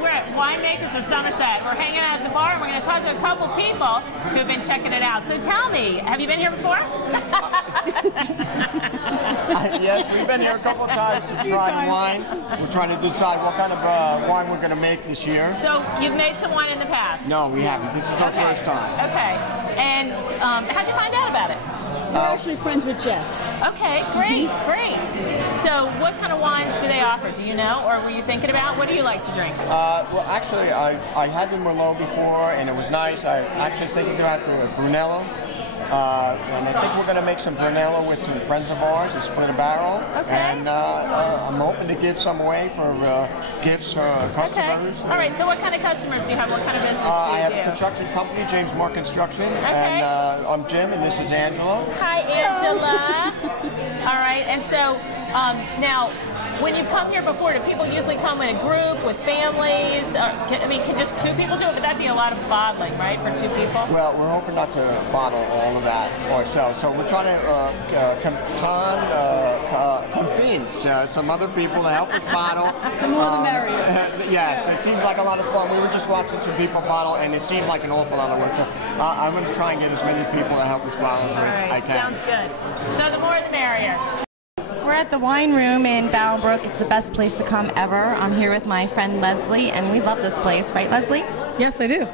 we're at Winemakers of Somerset. We're hanging out at the bar and we're going to talk to a couple people who have been checking it out. So tell me, have you been here before? Yes, we've been here a couple of times to try wine. We're trying to decide what kind of wine we're going to make this year. So you've made some wine in the past? No, we haven't. This is our first time. Okay. And how'd you find out about it? We're actually friends with Jeff. Okay, great, great. So what kind of wines do they offer? Do you know, or were you thinking about? What do you like to drink? Well, actually, I had the Merlot before, and it was nice. I actually thinking about the Brunello. And I think we're going to make some Brunello with some friends of ours and split a barrel. Okay. And I'm hoping to give some away for gifts for customers. Okay. All right, so what kind of customers do you have? What kind of business do you I have do? a construction company, James Moore Construction. Okay. And I'm Jim, and this is Angela. Hi, Angela. All right, and so now, when you come here before, do people usually come in a group with families? Can just two people do it? But that'd be a lot of bottling, right, for two people? Well, we're hoping not to bottle all of that ourselves. So we're trying to convince some other people to help us bottle. The more the merrier. Yes, it seems like a lot of fun. We were just watching some people bottle, and it seemed like an awful lot of work. So I'm going to try and get as many people to help us bottle as I can. Sounds good. So the more the merrier. We're at the wine room in Bowenbrook. It's the best place to come ever. I'm here with my friend Leslie, and we love this place, right, Leslie? Yes, I do.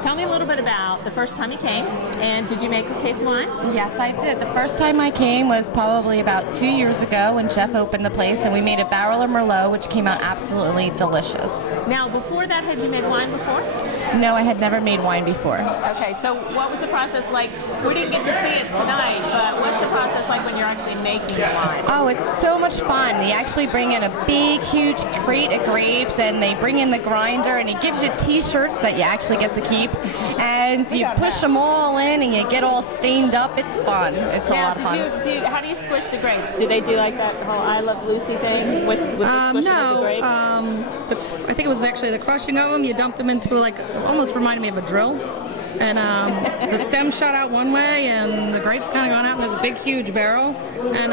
Tell me a little bit about the first time you came, and did you make a case of wine? Yes, I did. The first time I came was probably about 2 years ago when Jeff opened the place, and we made a barrel of Merlot, which came out absolutely delicious. Now, before that, had you made wine before? No, I had never made wine before. Okay, so what was the process like? We didn't get to see it tonight, but what's the process like when you're actually making the wine? Oh, it's so much fun. They actually bring in a big, huge crate of grapes, and they bring in the grinder, and it gives you T-shirts that you actually get to keep. And you push them all in, and you get all stained up. It's fun. It's a lot of fun. How do you squish the grapes? Do they do like that whole I Love Lucy thing with the squishing of the grapes? I think it was actually the crushing of them. You dumped them into almost reminded me of a drill. And the stem shot out one way, and the grapes kind of gone out, and there's a big, huge barrel. And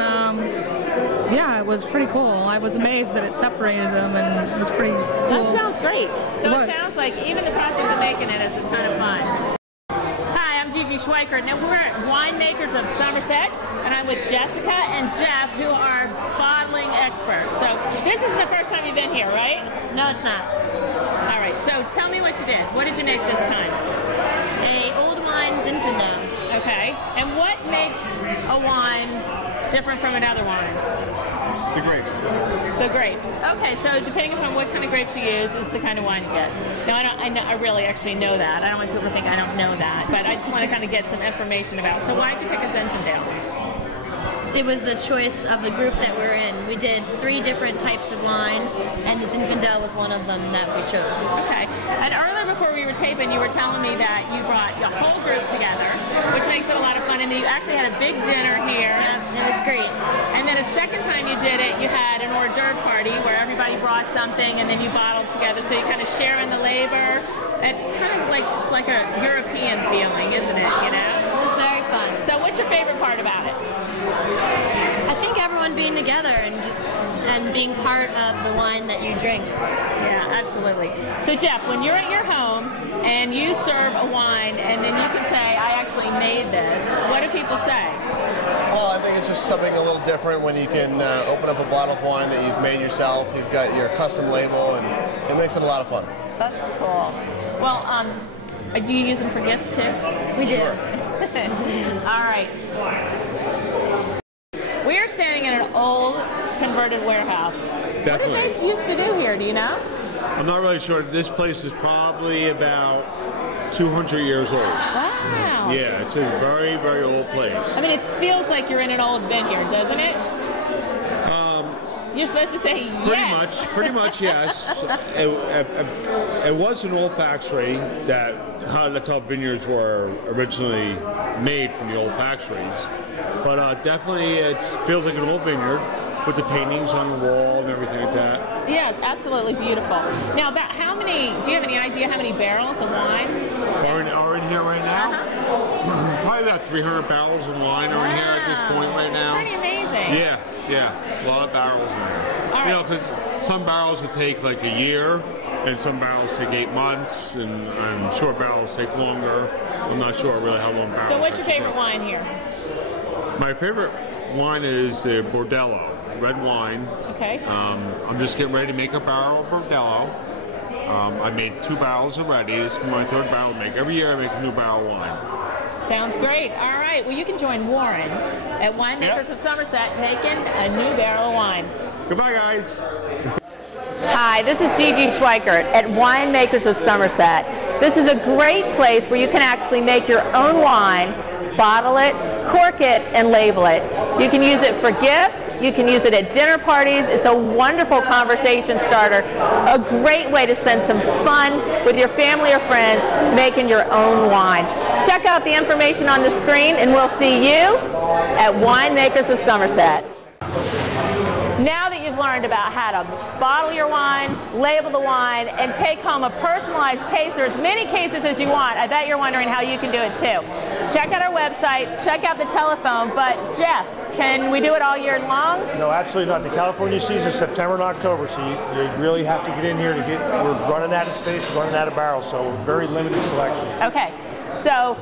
yeah, it was pretty cool. I was amazed that it separated them, and it was pretty cool. That sounds great. So it sounds like even the process of making it is a ton of fun. Hi, I'm Gigi Schweikert, and we're at Winemakers of Somerset, and I'm with Jessica and Jeff, who are bottling experts. So this isn't the first time you've been here, right? No, it's not. All right, so tell me what you did. What did you make this time? A old wine Zinfandel. Okay, and what makes a wine different from another wine? The grapes. The grapes. Okay, so depending upon what kind of grapes you use is the kind of wine you get. Now, I really actually know that. I don't want people to think I don't know that, but I just want to kind of get some information about it. So why did you pick a Zinfandel? It was the choice of the group that we're in. We did 3 different types of wine, and the Zinfandel was one of them that we chose. Okay. And earlier before we were taping, you were telling me that you brought your whole group together, which makes it a lot of fun, and you actually had a big dinner here. Yeah, it was great. And then a second time you did it, you had an hors d'oeuvre party where everybody brought something, and then you bottled together, so you kind of share in the labor. It kind of it's like a European feeling, isn't it? You know? It was very fun. So what's your favorite part about it? I think everyone being together and being part of the wine that you drink. Yeah, absolutely. So Jeff, when you're at your home and you serve a wine and then you can say, I actually made this, what do people say? Well, I think it's just something a little different when you can open up a bottle of wine that you've made yourself, you've got your custom label, and it makes it a lot of fun. That's cool. Well, do you use them for gifts too? We do. Sure. All right. We are standing in an old converted warehouse. Definitely. What did they used to do here? Do you know? I'm not really sure. This place is probably about 200 years old. Wow. Yeah, it's a very, very old place. I mean, it feels like you're in an old vineyard, doesn't it? You're supposed to say yes. Pretty much, yes. It was an old factory that's how vineyards were originally made, from the old factories. But definitely it feels like an old vineyard with the paintings on the wall and everything like that. Yeah, it's absolutely beautiful. Now, about how many, do you have any idea how many barrels of wine are in here right now? Probably about 300 barrels of wine are in here at this point right now. Pretty amazing. Yeah. Yeah, a lot of barrels in there. All You know, right. because some barrels would take like a year, and some barrels take 8 months, and short barrels take longer. I'm not sure really how long barrels. So what's your actually favorite take. wine here? My favorite wine is the Bordello, red wine. Okay. I'm just getting ready to make a barrel of Bordello. I made 2 barrels already. This is my 3rd barrel to make. Every year I make a new barrel of wine. Sounds great. All right. Well, you can join Warren at Winemakers of Somerset making a new barrel of wine. Goodbye, guys. Hi, this is Gigi Schweikert at Winemakers of Somerset. This is a great place where you can actually make your own wine, bottle it, cork it, and label it. You can use it for gifts. You can use it at dinner parties. It's a wonderful conversation starter, a great way to spend some fun with your family or friends making your own wine. Check out the information on the screen, and we'll see you at Winemakers of Somerset. Now that you've learned about how to bottle your wine, label the wine, and take home a personalized case or as many cases as you want, I bet you're wondering how you can do it too. Check out our website, check out the telephone, but Jeff, can we do it all year long? No, absolutely not. The California season is September and October, so you really have to get in here to get, we're running out of space, running out of barrels, so very limited selection. Okay, so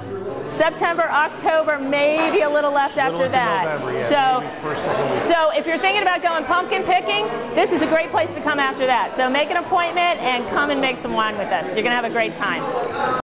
September, October, maybe a little left after that. November, yeah, So if you're thinking about going pumpkin picking, this is a great place to come after that. So make an appointment and come and make some wine with us. You're going to have a great time.